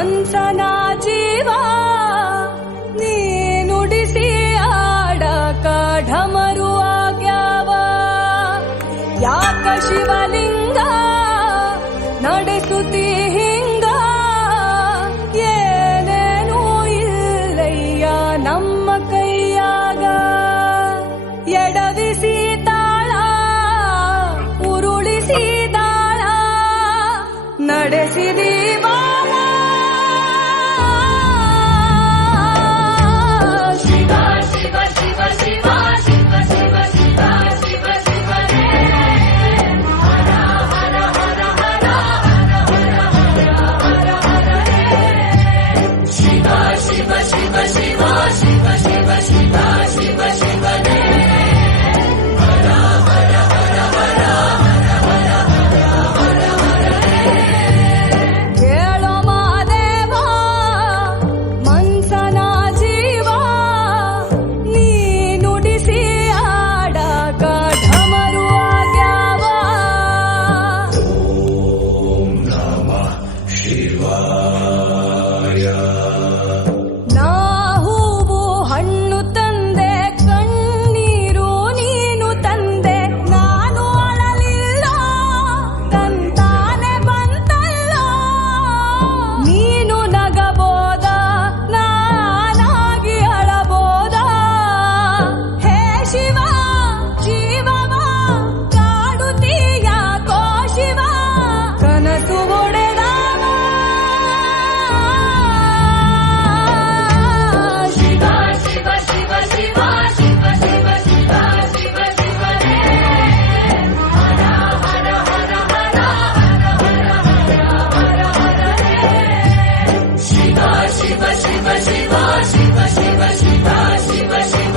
ಮನ್ಸನ ಜೀವ ನೀ ನುಡಿಸಿ ಆಡಕ ಢಮರು ಆಗ್ಯಾವ ಯಾಕ ಶಿವಲಿಂಗ ನಡೆಸುತ್ತಿ ಹಿಂಗ ಏನೇನೂ ಇಲ್ಲಯ್ಯ ನಮ್ಮ ಕೈಯಾಗ ಎಡವಿಸಿ ತಾಳ ಉರುಳಿಸಿ ದಾಳ ನಡೆಸಿದಿ ಬಾಳ ಶಿವ ಶಿವ ಶಿವ ಶಿವ ಶಿವ ಶಿವ ಶಿವ ಶಿವ ಶಿವನೇ ಹರ ಹರ ಹರ ಹರ ಹರ ಹರ ಹರ ಹರ ಶಿವ ಶಿವ ಶಿವ ಶಿವ ಶಿವ ಶಿವ ಶಿವ ಶಿವ ಶಿವನೇ ಹರ ಹರ ಹರ ಹರ ಹರ ಹರ ಹರ ಕೇಳೋ ಮಾದೇವ ಮನ್ಸನ ಜೀವ ನೀ ನುಡಿಸಿ ಆಡಕ ಢಮರು ಆಗ್ಯಾವ ನಾ ಹೂವು ಹಣ್ಣು ತಂದೆ ಕಣ್ಣೀರು ನೀನು ತಂದೆ ನಾನು ಅಳಲಿಲ್ಲ ತಂತಾನೆ ಬಂತಲ್ಲ ನೀನು ನಗಬೋದ ನಾನಾಗಿ ಅಳಬೋದ ಹೇ ಶಿವ ಜೀವವ ಕಾಡುತ್ತೀಯ ಕೋ ಶಿವ ಕನಸು ಒಡೆದವ ಶಿವ ಶಿವ ಶಿವ ಶಿವ ಶಿವ ಶಿವ ಶಿವ ಶಿವ ಶಿವನೇ ಹರ ಹರ ಹರ ಹರ ಹರ ಹರ ಹರ ಹರ ಶಿವ ಶಿವ ಶಿವ ಶಿವ ಶಿವ ಶಿವ ಶಿವ ಶಿವ ಶಿವ